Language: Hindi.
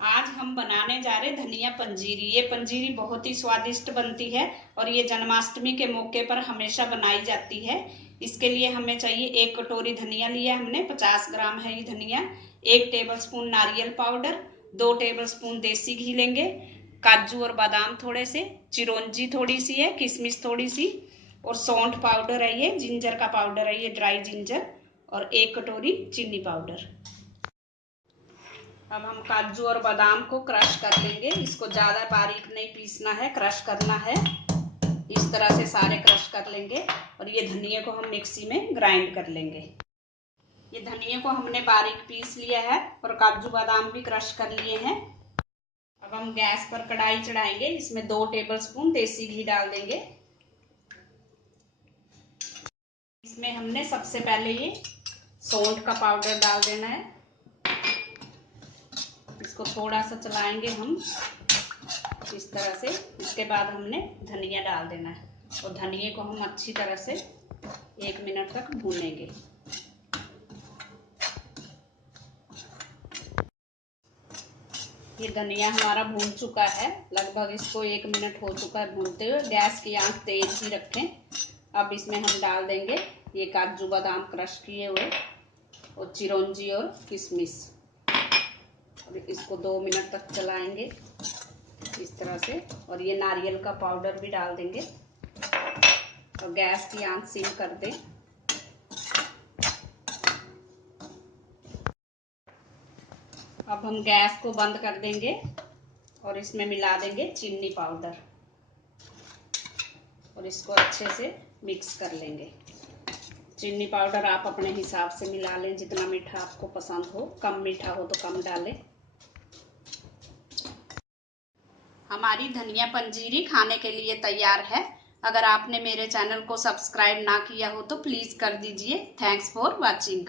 आज हम बनाने जा रहे धनिया पंजीरी। ये पंजीरी बहुत ही स्वादिष्ट बनती है और ये जन्माष्टमी के मौके पर हमेशा बनाई जाती है। इसके लिए हमें चाहिए 1 कटोरी धनिया लिया हमने, 50 ग्राम है ये धनिया। 1 टेबलस्पून नारियल पाउडर, 2 टेबलस्पून देसी घी लेंगे, काजू और बादाम थोड़े से, चिरौंजी थोड़ी सी है, किशमिश थोड़ी सी, और सौंठ पाउडर है, ये जिंजर का पाउडर है, ये ड्राई जिंजर, और 1 कटोरी चीनी पाउडर। अब हम काजू और बादाम को क्रश कर लेंगे। इसको ज्यादा बारीक नहीं पीसना है, क्रश करना है। इस तरह से सारे क्रश कर लेंगे और ये धनिया को हम मिक्सी में ग्राइंड कर लेंगे। ये धनिया को हमने बारीक पीस लिया है और काजू बादाम भी क्रश कर लिए हैं। अब हम गैस पर कढ़ाई चढ़ाएंगे। इसमें 2 टेबलस्पून देसी घी डाल देंगे। इसमें हमने सबसे पहले ये सौंठ का पाउडर डाल देना है। इसको थोड़ा सा चलाएंगे हम इस तरह से। इसके बाद हमने धनिया डाल देना है और धनिये को हम अच्छी तरह से 1 मिनट तक भूनेंगे। ये धनिया हमारा भून चुका है, लगभग इसको 1 मिनट हो चुका है भूनते हुए। गैस की आंच तेज ही रखें। अब इसमें हम डाल देंगे ये काजू बादाम क्रश किए हुए और चिरौंजी और किशमिश, और इसको 2 मिनट तक चलाएंगे इस तरह से। और ये नारियल का पाउडर भी डाल देंगे और गैस की आंच सिम कर दें। अब हम गैस को बंद कर देंगे और इसमें मिला देंगे चीनी पाउडर और इसको अच्छे से मिक्स कर लेंगे। चीनी पाउडर आप अपने हिसाब से मिला लें, जितना मीठा आपको पसंद हो। कम मीठा हो तो कम डालें। हमारी धनिया पंजीरी खाने के लिए तैयार है। अगर आपने मेरे चैनल को सब्सक्राइब ना किया हो तो प्लीज कर दीजिए। Thanks for watching.